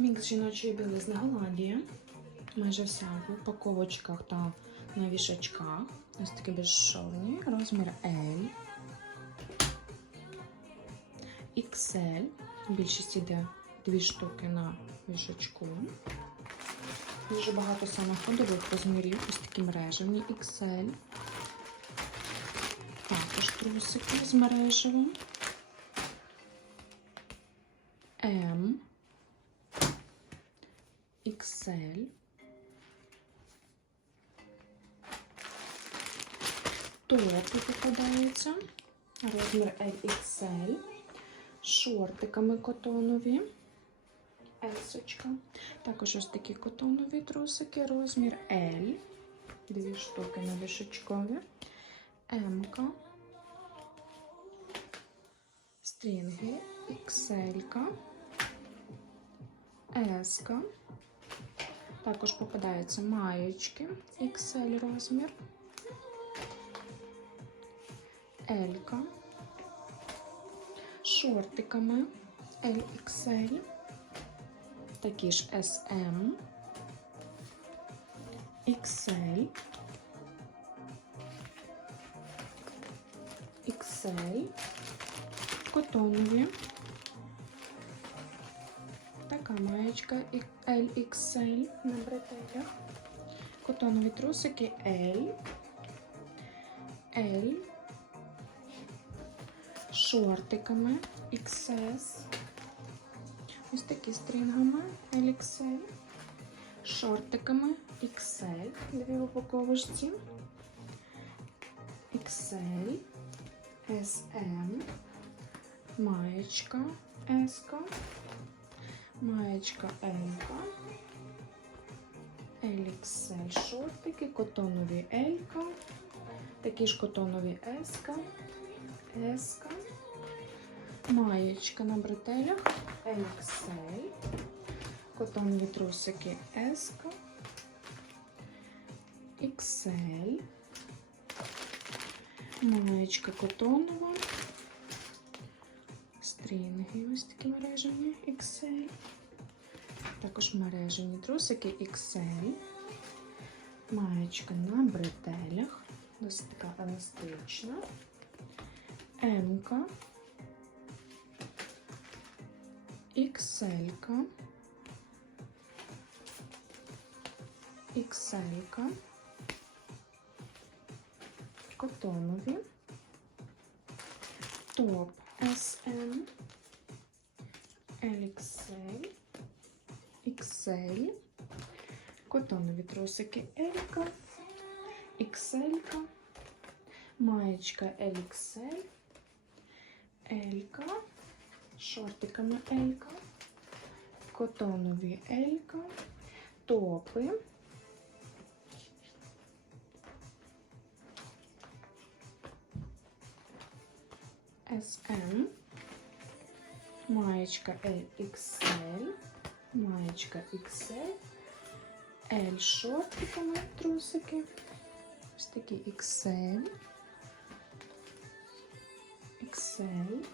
Мікс жіночої білизни Голландія. Майже вся в упаковочках та на вішачках. Ось такі безшовні. Розмір L. XL. Більшість іде дві штуки на вішачку. Дуже багато саме ходових розмірів. Ось такі мережевні XL. Також трусики з мережевим. XL. Топи попадаються. Розмір LXL. Шортиками котонові. Есочка. Також ось такі котонові трусики. Розмір L. Дві штуки на вішечкові. М-ка. Стрінги. XL. S. Також попадаються маєчки XL розмір. L. Шортиками LXL. Такі ж SM. XL. XL. Котонові. Така маєчка LXL на бретелях. Котонові трусики L. L. Шортиками XS. Ось такі стрінгами LXL. Шортиками XL. Дві упаковочці. XL. SM. Маєчка S. Маєчка L. LXL шортики, котонові L. Такі ж котонові S. S. Маєчка на бретелях LXL. Котонові трусики S. XL. Маєчка котонова. Стрінги ось такі мережені XL. Також мережені трусики XL. Маєчка на бретелях. Досить така еластична. М-ка. XL. -ка. XL. -ка. Котонові. Топ SM. XL. Котонові трусики L. XL. Маєчка LXL. L. Шортиками L. Котонові L. Топи. SM. Маєчка LXL. Маєчка XL. L шортиками трусики. Ось такі XL. XL.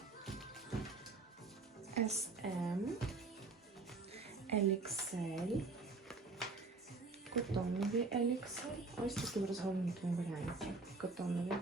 SM. LXL. Котонові LXL. Ось такі в розгорнутому варіанті. Котонові.